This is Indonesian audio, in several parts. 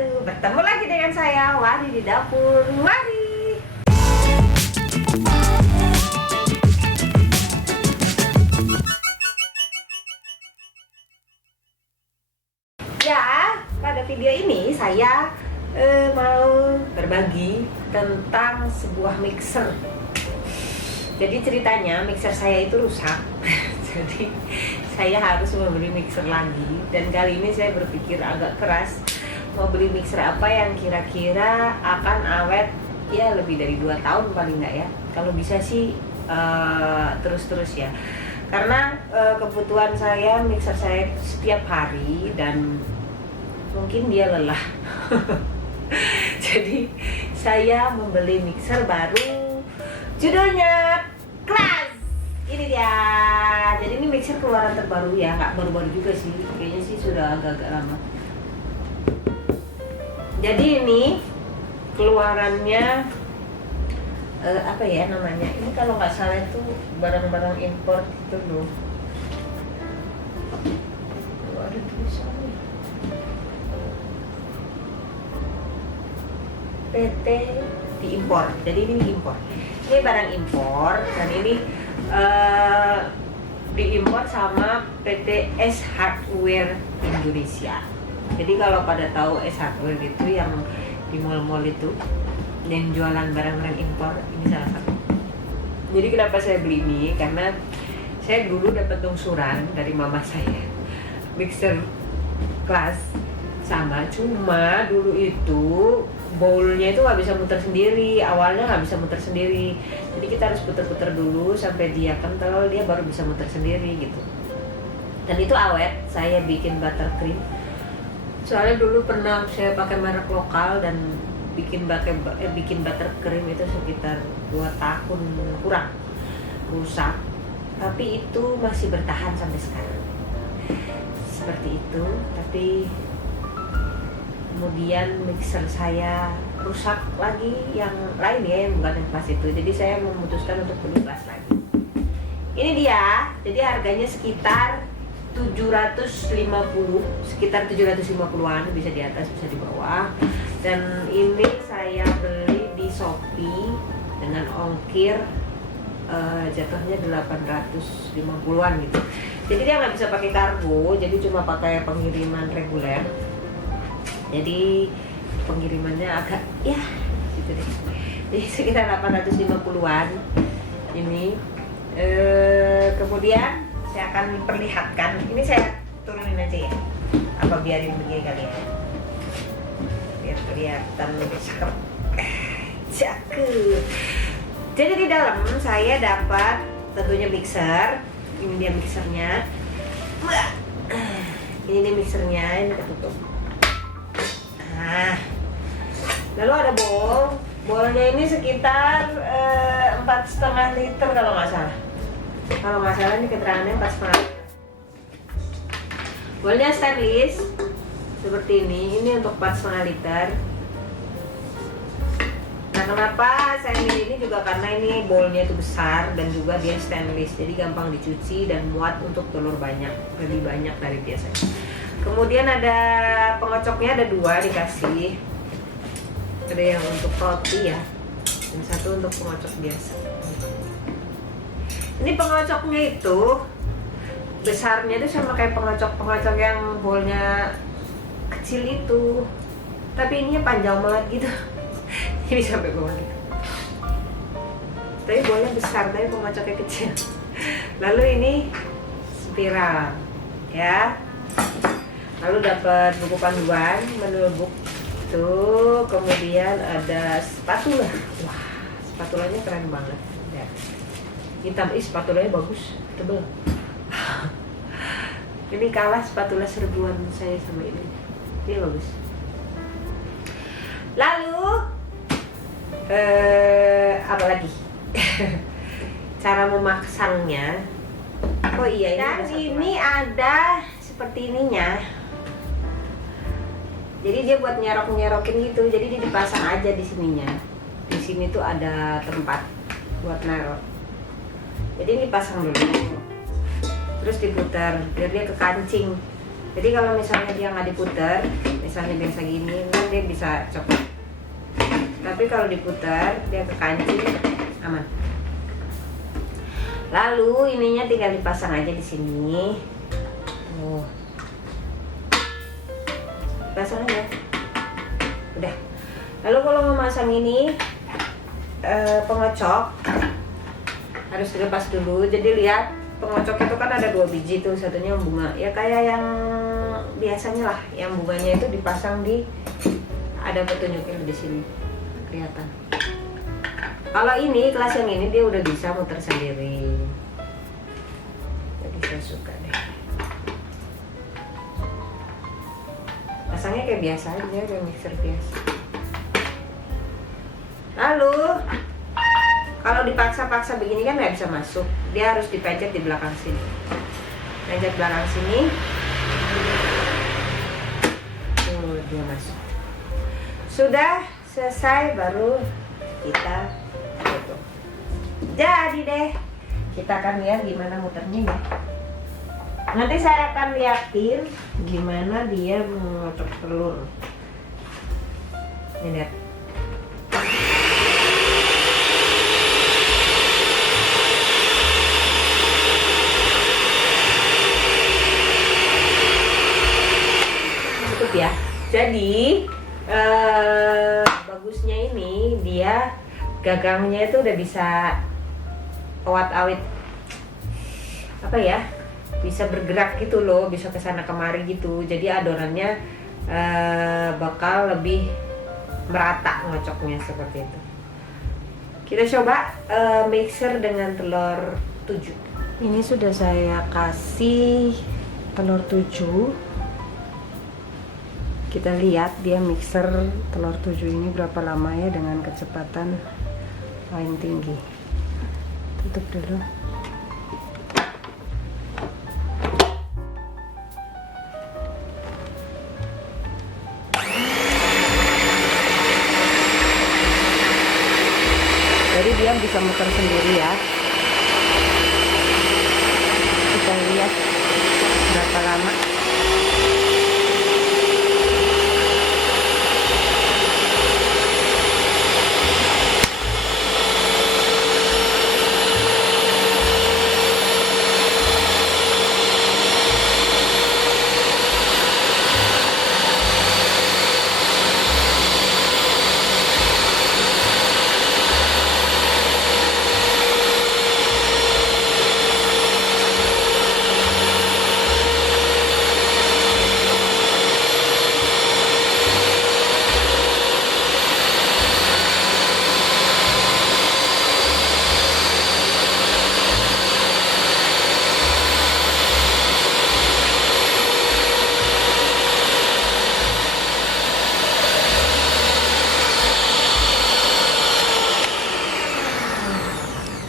wabarakatuh. Bertemu lagi dengan saya Wari di dapur Wari. Ya, pada video ini saya mau berbagi tentang sebuah mixer. Jadi ceritanya mixer saya itu rusak. Jadi saya harus membeli mixer lagi. Dan kali ini saya berpikir agak keras, mau beli mixer apa yang kira-kira akan awet ya lebih dari 2 tahun paling nggak ya. Kalau bisa sih terus-terus ya. Karena kebutuhan saya mixer saya setiap hari dan mungkin dia lelah. Jadi saya membeli mixer baru, judulnya Class. Ini dia. Jadi ini mixer keluaran terbaru ya, nggak baru-baru juga sih, kayaknya sih sudah agak-agak lama. Jadi ini keluarannya apa ya namanya? Ini kalau nggak salah itu barang-barang impor gitu loh. Oh, ada tulisannya. PT diimpor. Jadi ini impor. Ini barang impor dan ini diimpor sama PT S Hardware Indonesia. Jadi kalau pada tahu S Hardware itu yang di mall-mall itu yang jualan barang-barang impor, ini salah satu. Jadi kenapa saya beli ini? Karena saya dulu dapat lungsuran dari mama saya, mixer Class sama, cuma dulu itu bowlnya itu nggak bisa muter sendiri, awalnya nggak bisa muter sendiri, jadi kita harus puter-puter dulu sampai dia kental, dia baru bisa muter sendiri gitu. Dan itu awet. Saya bikin buttercream, soalnya dulu pernah saya pakai merek lokal dan bikin buttercream itu sekitar 2 tahun kurang, rusak, tapi itu masih bertahan sampai sekarang seperti itu. Tapi kemudian mixer saya rusak lagi, yang lain ya, yang bukan yang Class itu. Jadi saya memutuskan untuk beli Class lagi. Ini dia. Jadi harganya sekitar 750, sekitar 750-an, bisa di atas bisa di bawah. Dan ini saya beli di Shopee dengan ongkir jatuhnya 850-an gitu. Jadi dia nggak bisa pakai kargo, jadi cuma pakai pengiriman reguler. Jadi pengirimannya agak ya gitu deh. Jadi sekitar 850-an ini. Kemudian saya akan perlihatkan. Ini saya turunin aja ya. Apa biarin begini kali ya? Biar kelihatan lebih cakep. Cakep. Jadi di dalam saya dapat tentunya mixer. Ini dia mixernya. Ini nih mixernya, ini ketutup. Nah, lalu ada bowl. Bowlnya ini sekitar 4,5 liter kalau nggak salah. Kalau nggak salah ini keterangannya 4,5 liter. Bowlnya stainless seperti ini. Ini untuk 4,5 liter. Nah, kenapa saya milih ini juga karena ini bowlnya itu besar dan juga dia stainless, jadi gampang dicuci dan muat untuk telur banyak, lebih banyak dari biasanya. Kemudian ada pengocoknya, ada 2 dikasih. Ada yang untuk roti ya, dan satu untuk pengocok biasa. Ini pengocoknya itu besarnya itu sama kayak pengocok yang bowlnya kecil itu, tapi ininya panjang banget gitu. Ini sampai bawah gitu. Tapi bowlnya besar, tapi pengocoknya kecil. Lalu ini spiral ya. Lalu dapat buku panduan, manual book tuh. Kemudian ada spatula. Wah, spatulanya keren banget ya. Hitam, spatulanya bagus, tebel. Ini kalah spatula serbuan saya sama ini. Ini bagus. Lalu apa lagi? Cara memasangnya. Oh iya, ini ada seperti ininya. Jadi dia buat nyerok-nyerokin gitu. Jadi dia dipasang aja di sininya. Di sini tuh ada tempat buat naruh. Jadi ini pasang dulu. Terus diputar biar dia kekancing. Jadi kalau misalnya dia nggak diputar, misalnya biasa gini, kan dia bisa copot. Tapi kalau diputar, dia ke kancing, aman. Lalu ininya tinggal dipasang aja di sini. Tuh. Pasang aja. Udah. Lalu kalau mau masang ini pengocok harus dilepas dulu. Jadi lihat pengocok itu kan ada 2 biji tuh, satunya bunga. Ya kayak yang biasanya lah, yang bunganya itu dipasang di, ada petunjuknya di sini kelihatan. Kalau ini kelas yang ini dia udah bisa muter sendiri. Jadi saya suka deh. Pasangnya kayak biasa aja, kayak mixer biasa. Lalu kalau dipaksa-paksa begini kan nggak bisa masuk. Dia harus dipencet di belakang sini. Pencet belakang sini. Tuh, dia masuk. Sudah selesai, baru kita tutup. Jadi deh, kita akan lihat gimana muternya ya. Nanti saya akan liatin gimana dia mengocok telur. Ini lihat. Cukup ya. Jadi bagusnya ini dia gagangnya itu udah bisa awet-awet, apa ya, bisa bergerak gitu loh, bisa kesana kemari gitu. Jadi adonannya bakal lebih merata ngocoknya seperti itu. Kita coba mixer dengan telur 7. Ini sudah saya kasih telur 7. Kita lihat dia mixer telur 7 ini berapa lama ya dengan kecepatan paling tinggi. Tutup dulu. Jadi dia bisa muter sendiri ya. Kita lihat berapa lama.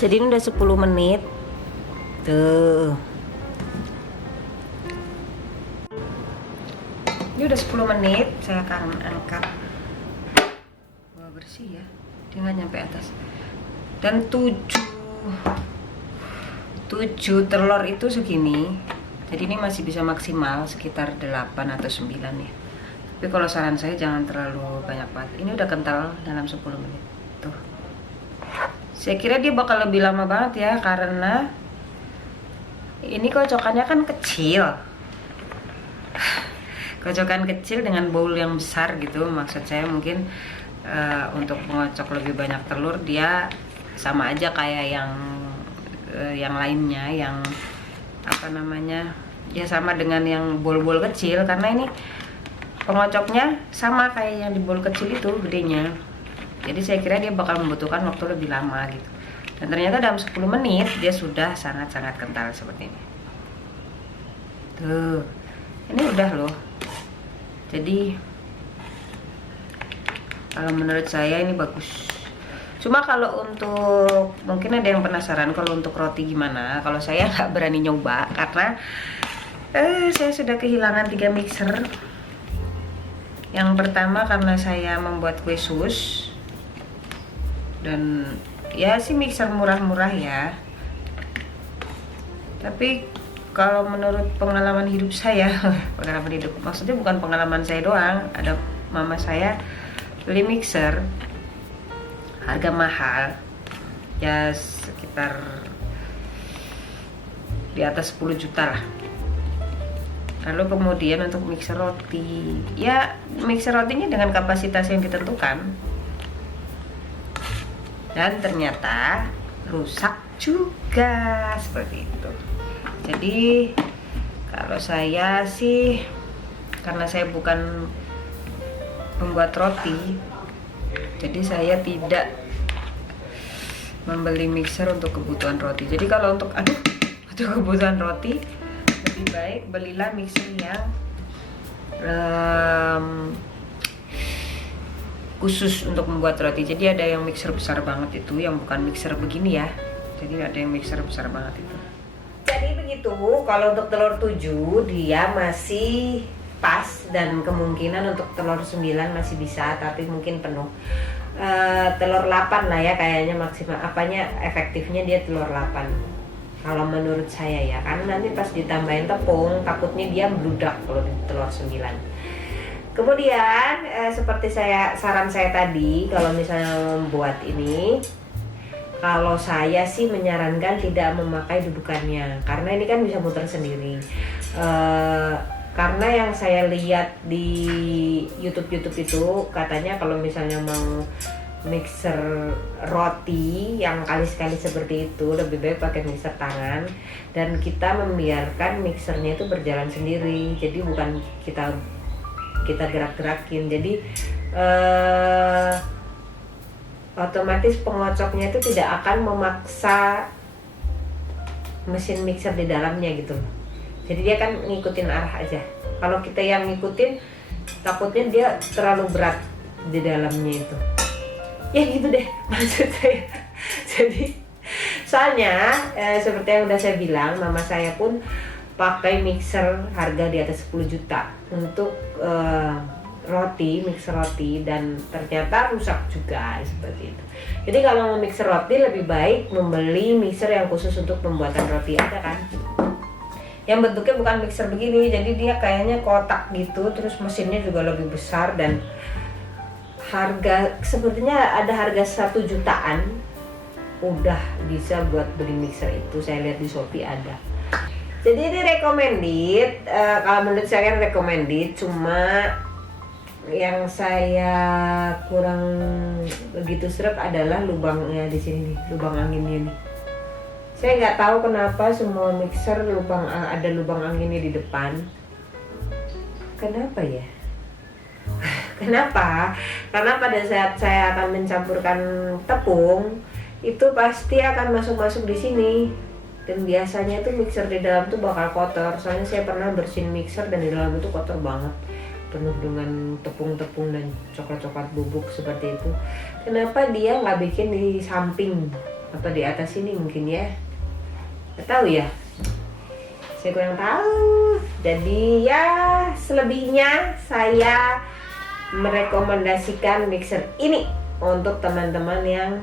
Jadi ini udah 10 menit. Tuh. Ini udah 10 menit, saya akan angkat. Wah, bersih ya. Dia nggak nyampe atas. Dan 7 telur itu segini. Jadi ini masih bisa maksimal sekitar 8 atau 9 ya. Tapi kalau saran saya jangan terlalu banyak banget. Ini udah kental dalam 10 menit. Tuh. Saya kira dia bakal lebih lama banget ya, karena ini kocokannya kan kecil. Kocokan kecil dengan bowl yang besar gitu. Maksud saya mungkin untuk mengocok lebih banyak telur dia sama aja kayak yang lainnya, yang apa namanya, ya sama dengan yang bowl-bowl kecil, karena ini pengocoknya sama kayak yang di bowl kecil itu gedenya. Jadi saya kira dia bakal membutuhkan waktu lebih lama gitu. Dan ternyata dalam 10 menit dia sudah sangat-sangat kental seperti ini. Tuh, ini udah loh. Jadi kalau menurut saya ini bagus. Cuma kalau untuk, mungkin ada yang penasaran kalau untuk roti gimana. Kalau saya nggak berani nyoba karena saya sudah kehilangan 3 mixer. Yang pertama karena saya membuat kue sus. Dan ya sih mixer murah-murah ya, tapi kalau menurut pengalaman hidup saya, pengalaman hidup maksudnya bukan pengalaman saya doang, ada mama saya beli mixer harga mahal ya, sekitar di atas 10 juta lah. Lalu kemudian untuk mixer roti, ya mixer rotinya dengan kapasitas yang ditentukan, dan ternyata rusak juga seperti itu. Jadi kalau saya sih, karena saya bukan pembuat roti, jadi saya tidak membeli mixer untuk kebutuhan roti. Jadi kalau untuk kebutuhan roti, lebih baik belilah mixer yang khusus untuk membuat roti. Jadi ada yang mixer besar banget itu, yang bukan mixer begini ya. Jadi ada yang mixer besar banget itu. Jadi begitu, kalau untuk telur 7 dia masih pas, dan kemungkinan untuk telur 9 masih bisa, tapi mungkin penuh. Telur 8 lah ya kayaknya maksimal, efektifnya dia telur 8 kalau menurut saya ya, karena nanti pas ditambahin tepung takutnya dia bludak kalau di telur 9. Kemudian seperti saran saya tadi, kalau misalnya membuat ini, kalau saya sih menyarankan tidak memakai dudukannya, karena ini kan bisa muter sendiri. Karena yang saya lihat di YouTube itu katanya kalau misalnya mau mixer roti yang kali-kali seperti itu, lebih baik pakai mixer tangan, dan kita membiarkan mixernya itu berjalan sendiri. Jadi bukan kita gerak-gerakin. Jadi otomatis pengocoknya itu tidak akan memaksa mesin mixer di dalamnya gitu. Jadi dia kan ngikutin arah aja. Kalau kita yang ngikutin, takutnya dia terlalu berat di dalamnya itu. Ya gitu deh maksud saya. Jadi soalnya seperti yang udah saya bilang, mama saya pun pakai mixer harga di atas 10 juta untuk mixer roti, dan ternyata rusak juga seperti itu. Jadi kalau mau mixer roti lebih baik membeli mixer yang khusus untuk pembuatan roti, ada kan? Yang bentuknya bukan mixer begini, jadi dia kayaknya kotak gitu, terus mesinnya juga lebih besar, dan sepertinya ada harga 1 jutaan udah bisa buat beli mixer itu. Saya lihat di Shopee ada. Jadi ini recommended, kalau menurut saya kan recommended, cuma yang saya kurang begitu sreg adalah lubangnya di sini nih, lubang anginnya nih. Saya nggak tahu kenapa semua mixer ada lubang anginnya di depan. Kenapa ya? Kenapa? Karena pada saat saya akan mencampurkan tepung, itu pasti akan masuk di sini. Dan biasanya itu mixer di dalam tuh bakal kotor. Soalnya saya pernah bersihin mixer dan di dalam itu kotor banget, penuh dengan tepung-tepung dan coklat-coklat bubuk seperti itu. Kenapa dia nggak bikin di samping atau di atas sini mungkin ya? Nggak tahu ya. Saya kurang tahu. Jadi ya selebihnya saya merekomendasikan mixer ini untuk teman-teman yang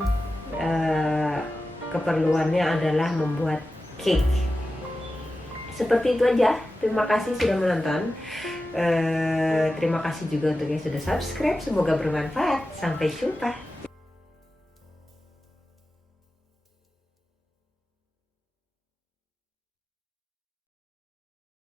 keperluannya adalah membuat cake. Seperti itu aja. Terima kasih sudah menonton. Terima kasih juga untuk yang sudah subscribe. Semoga bermanfaat. Sampai jumpa.